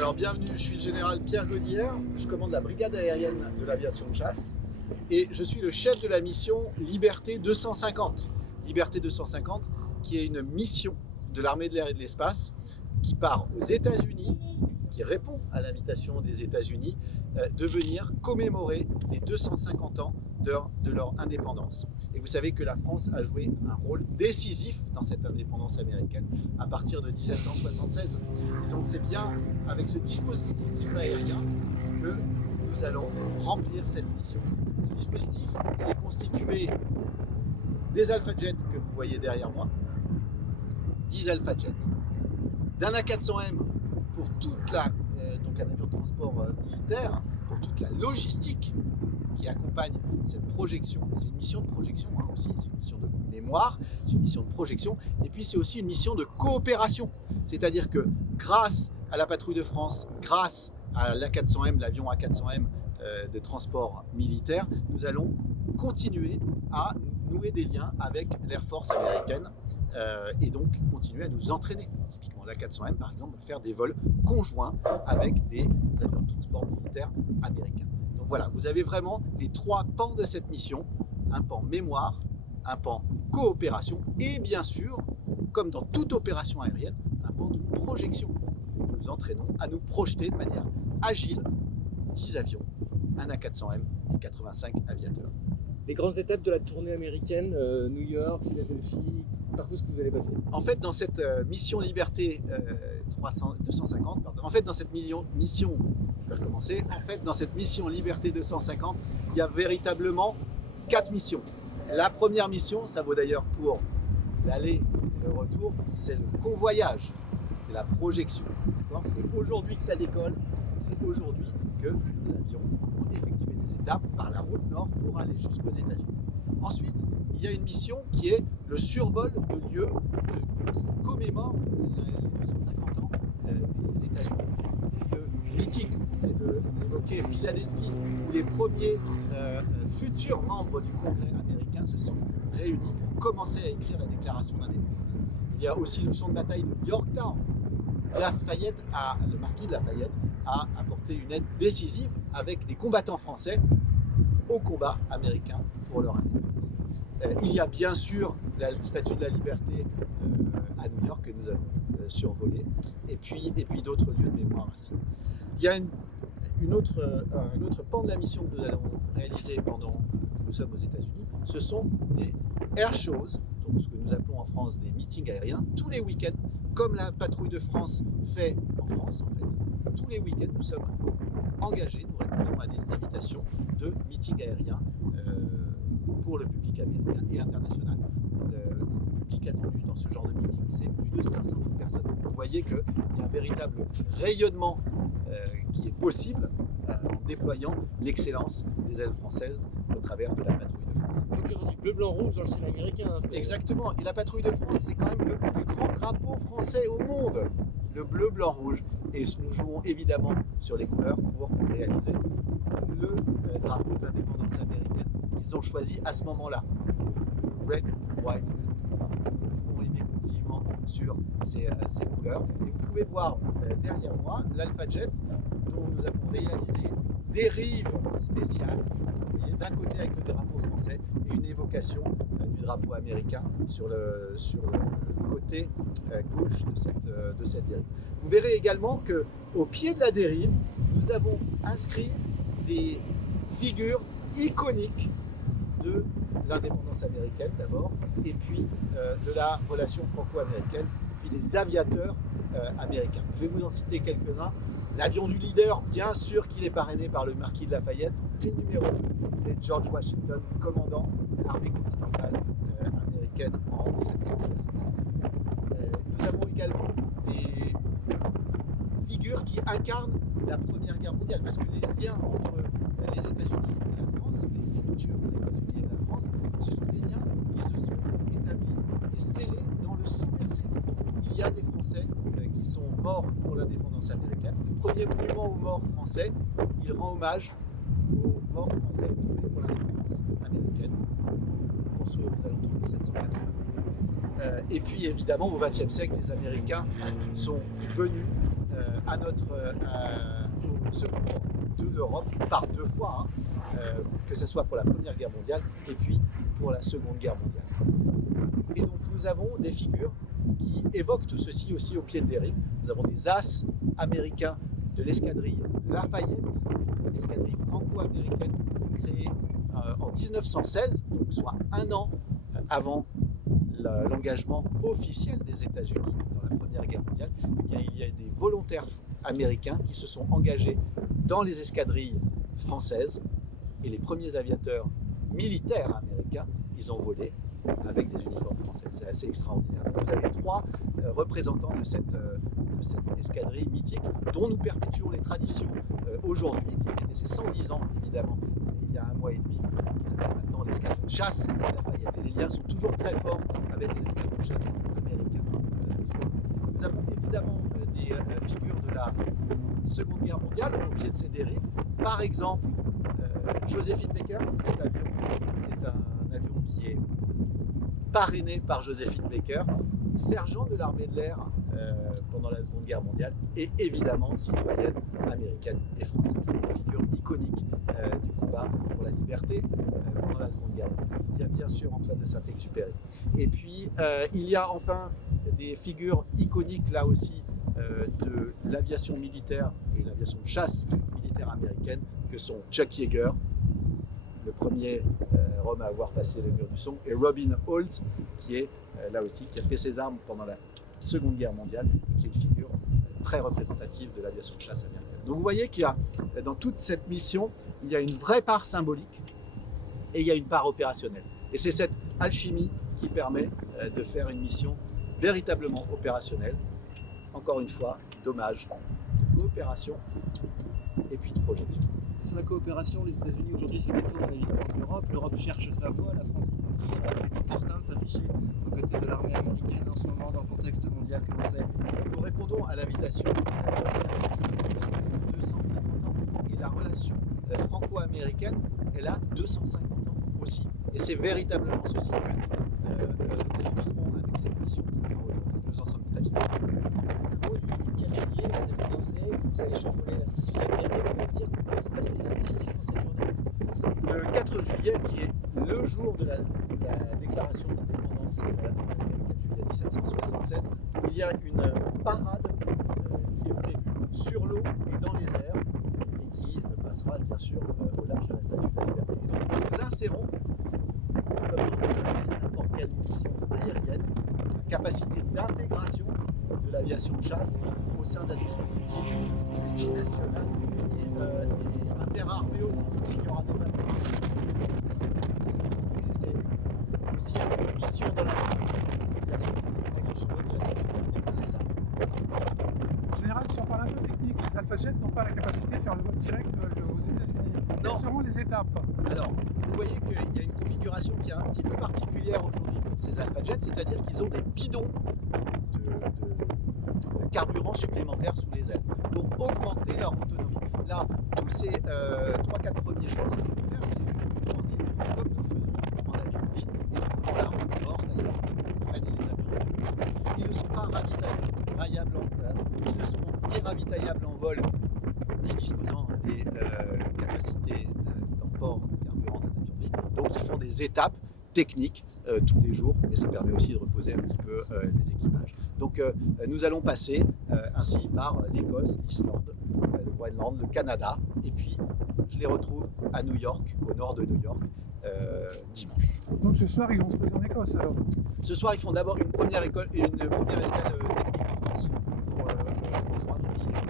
Alors bienvenue, je suis le général Pierre Gaudière, je commande la brigade aérienne de l'aviation de chasse et je suis le chef de la mission Liberté 250. Liberté 250 qui est une mission de l'armée de l'air et de l'espace qui part aux États-Unis, qui répond à l'invitation des États-Unis de venir commémorer les 250 ans de leur indépendance. Et vous savez que la France a joué un rôle décisif dans cette indépendance américaine à partir de 1776. Et donc c'est bien avec ce dispositif aérien que nous allons remplir cette mission. Ce dispositif est constitué des Alpha Jets que vous voyez derrière moi, 10 Alpha Jets, d'un A400M pour toute la, donc un avion de transport militaire, pour toute la logistique qui accompagne cette projection. C'est une mission de projection aussi, c'est une mission de mémoire, c'est une mission de projection, et puis c'est aussi une mission de coopération. C'est-à-dire que grâce à la patrouille de France, grâce à l'A400M, l'avion A400M de transport militaire, nous allons continuer à nouer des liens avec l'Air Force américaine et donc continuer à nous entraîner. Typiquement, l'A400M, par exemple, va faire des vols conjoints avec des avions de transport militaire américains. Donc voilà, vous avez vraiment les trois pans de cette mission, un pan mémoire, un pan coopération et bien sûr, comme dans toute opération aérienne, un pan de projection. Nous nous entraînons à nous projeter de manière agile 10 avions, un A400M et 85 aviateurs. Les grandes étapes de la tournée américaine, New York, Philadelphie, par où est-ce que vous allez passer? En fait, dans cette mission Liberté 250, pardon, en fait, dans cette mission, je vais recommencer, en fait, dans cette mission Liberté 250, il y a véritablement 4 missions. La première mission, ça vaut d'ailleurs pour l'aller et le retour, c'est le convoyage, c'est la projection. C'est aujourd'hui que ça décolle, c'est aujourd'hui que nos avions ont effectué des étapes par la route nord pour aller jusqu'aux États-Unis. Ensuite, il y a une mission qui est le survol de lieux qui commémorent les 250 ans des États-Unis. Des lieux mythiques. Évoquer Philadelphie, où les premiers futurs membres du Congrès américain se sont réunis pour commencer à écrire la déclaration d'indépendance. Il y a aussi le champ de bataille de Yorktown. Le marquis de Lafayette a apporté une aide décisive avec des combattants français au combat américain pour leur indépendance. Il y a bien sûr la Statue de la Liberté à New York que nous avons survolée, et puis d'autres lieux de mémoire ainsi. Il y a un autre pan de la mission que nous allons réaliser pendant que nous sommes aux États-Unis. Ce sont des air shows, donc ce que nous appelons en France des meetings aériens, tous les week-ends, comme la patrouille de France fait en France en fait. Tous les week-ends, nous sommes engagés, nous répondons à des invitations de meetings aériens pour le public américain et international. Le public attendu dans ce genre de meeting, c'est plus de 500 000 personnes. Vous voyez qu'il y a un véritable rayonnement qui est possible en déployant l'excellence des ailes françaises au travers de la patrouille de France. Donc il y aura du bleu, blanc, rouge dans le ciel américain. Hein, exactement, et la patrouille de France, c'est quand même le plus grand drapeau français au monde. Le bleu, blanc, rouge. Et nous jouons évidemment sur les couleurs pour réaliser le drapeau d'indépendance américaine qu'ils ont choisi à ce moment-là. Red, white, nous jouons effectivement sur ces couleurs. Et vous pouvez voir derrière moi l'Alpha Jet dont nous avons réalisé des rives spéciales. D'un côté avec le drapeau français et une évocation du drapeau américain sur le côté gauche de cette dérive. Vous verrez également qu'au pied de la dérive, nous avons inscrit des figures iconiques de l'indépendance américaine d'abord, et puis de la relation franco-américaine, puis des aviateurs américains. Je vais vous en citer quelques-uns. L'avion du leader, bien sûr qu'il est parrainé par le marquis de Lafayette. Et le numéro 2, c'est George Washington, commandant l'armée continentale américaine en 1767. Nous avons également des figures qui incarnent la Première Guerre mondiale, parce que les liens entre les États-Unis et la France, les futurs États-Unis et la France, ce sont des liens qui se sont établis et scellés dans le sang versé. Il y a des Français qui sont morts pour l'indépendance américaine. Le premier monument aux morts français, il rend hommage aux morts français tombés pour l'indépendance américaine, construit aux alentours de 1780. Et puis évidemment au XXe siècle, les Américains sont venus au secours de l'Europe par 2 fois, que ce soit pour la Première Guerre mondiale et puis pour la Seconde Guerre mondiale. Et donc nous avons des figures qui évoquent tout ceci aussi au pied de dérive. Nous avons des as américains de l'escadrille Lafayette, l'escadrille franco-américaine créée en 1916, donc soit 1 an avant l'engagement officiel des États-Unis dans la Première Guerre mondiale. Eh bien, il y a des volontaires américains qui se sont engagés dans les escadrilles françaises et les premiers aviateurs militaires américains, ils ont volé avec des uniformes français. C'est assez extraordinaire. Donc, vous avez 3 représentants de cette escadrille mythique dont nous perpétuons les traditions aujourd'hui, qui a fêté ses 110 ans évidemment il y a 1 mois et demi. Ça s'appelle maintenant l'escadron de chasse Lafayette. Et les liens sont toujours très forts avec les escadrons de chasse américains. Nous avons évidemment des figures de la Seconde Guerre mondiale au pied de ces dérives. Par exemple, Joséphine Baker, cet avion, c'est un avion qui est parrainé par Joséphine Baker, sergent de l'armée de l'air pendant la Seconde Guerre mondiale et évidemment citoyenne américaine et française. Une figure iconique du combat pour la liberté pendant la Seconde Guerre mondiale. Il y a bien sûr Antoine de Saint-Exupéry. Et puis il y a enfin des figures iconiques là aussi de l'aviation militaire et l'aviation de chasse militaire américaine que sont Chuck Yeager, le premier homme à avoir passé le mur du son, et Robin Holt, qui est là aussi, qui a fait ses armes pendant la Seconde Guerre mondiale, et qui est une figure très représentative de l'aviation de chasse américaine. Donc vous voyez qu'il y a, dans toute cette mission, il y a une vraie part symbolique et il y a une part opérationnelle. Et c'est cette alchimie qui permet de faire une mission véritablement opérationnelle. Encore une fois, d'hommage, de coopération et puis de projection. Sur la coopération, les États-Unis aujourd'hui se détournent évidemment de l'Europe. L'Europe cherche sa voie, la France y compris. Est-ce qu'il est opportun de s'afficher aux côtés de l'armée américaine en ce moment dans le contexte mondial que l'on sait? Nous répondons à l'invitation des Américains 250 ans et la relation franco-américaine, elle a 250 ans aussi. Et c'est véritablement ceci que nous illustrons avec cette mission qui part aujourd'hui. Nous en sommes très fiers. Le mot du 4 juillet, l'Independence Day, vous allez chanvoler la statue de la liberté. Vous pouvez dire comment va se passer spécifiquement cette journée? Le 4 juillet, qui est le jour de la déclaration d'indépendance américaine, 4 juillet 1776, il y a une parade qui est prévue sur l'eau et dans les airs et qui passera bien sûr au large de la statue de la liberté. Et donc nous insérons, comme n'importe quelle mission aérienne, la capacité d'intégration de l'aviation de chasse au sein d'un dispositif multinational et interarmé aussi, donc s'il y aura des bateaux. C'est aussi une mission dans la mission. Bien sûr, avec le chemin de la statue de la liberté, c'est ça. En général, si on parle un peu technique, les Alpha Jet n'ont pas la capacité de faire le vol direct aux États-Unis. Quelles seront les étapes? Alors, vous voyez qu'il y a une configuration qui est un petit peu particulière aujourd'hui pour ces Alpha Jet, c'est-à-dire qu'ils ont des bidons de carburant supplémentaire sous les ailes pour augmenter leur autonomie. Là, tous ces 3-4 premiers jours, ce qu'ils vont faire, c'est juste du transit, comme nous faisons en avion de ligne, et nous prenons la route nord, d'ailleurs, comme prennent les avions de ligne. Ils ne sont pas ravitaillables en vol, ni disposant des capacités d'emport de carburant d'un avion de ligne. Donc ils font des étapes techniques tous les jours, et ça permet aussi de reposer un petit peu les équipages. Donc nous allons passer ainsi par l'Écosse, l'Islande, le Groenland, le Canada, et puis je les retrouve à New York, au nord de New York, dimanche. Donc ce soir, ils vont se poser en Écosse alors? Ce soir, ils font d'abord une première escale technique en France pour rejoindre l'île.